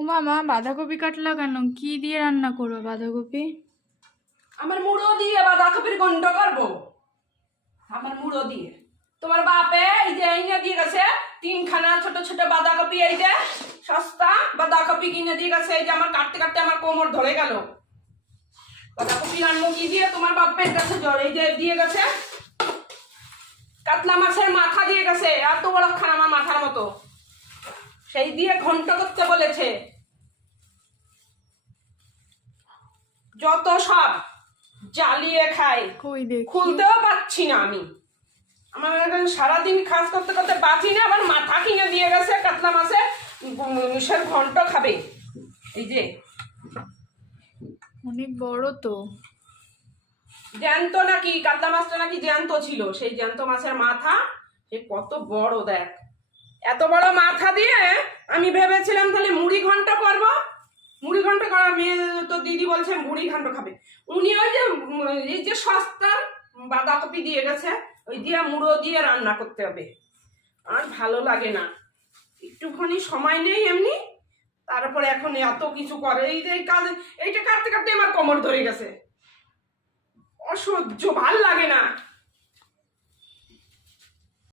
ও মামা, বাঁধাকপি কাটলা কেন? কি দিয়ে রান্না করবো বাঁধাকপি? আমার মুড়ো দিয়ে বাঁধাকপির ঘন্ট করবো। আমার মুড়ো দিয়ে তোমার বাপে এই যে এনে দিয়ে গেছে তিনখানা ছোট ছোট বাঁধাকপি, এই যে সস্তা বাঁধাকপি কিনে দিয়ে গেছে। এই যে আমার কাটতে কাটতে আমার কোমর ধরে গেল। বাঁধাকপি রান্না কি দিয়ে তোমার বাপের কাছে জ্বর, এই যে দিয়ে গেছে কাতলা মাছের মাথা দিয়ে গেছে, এত বড় খান আমার মাথার মতো, সেই দিয়ে ঘন্ট করতে বলেছে। যত সব জ্বালিয়ে খাই, কই দেখি। খুলতেও পাচ্ছি না আমি। আমার সারাদিন কাজ করতে করতে বাঁচি না, আবার মাথা কিনে দিয়ে গেছে কাতলা মাছের সে ঘন্ট খাবে। এই যে অনেক বড় তো। জ্যান্ত নাকি কাতলা মাছটা নাকি জ্যান্ত ছিল, সেই জ্যান্ত মাছের মাথা সে কত বড় দেখ। এত বড় মাথা দিয়ে আমি ভেবেছিলাম তাহলে মুড়ি ঘন্ট করবো। মুড়ি ঘন্ট করা মেয়ে তো দিদি বলছে মুড়ি ঘন্ট খাবে। উনি ওই যে এই যে সস্তার বাঁধাকপি দিয়ে গেছে, ওই দিয়ে মুড়ো দিয়ে রান্না করতে হবে। আর ভালো লাগে না, একটুখানি সময় নেই এমনি, তারপরে এখন এত কিছু করে। এই যে কাজ, এইটা কাটতে কাটতে আমার কোমর ধরে গেছে, অসহ্য, ভাল লাগে না।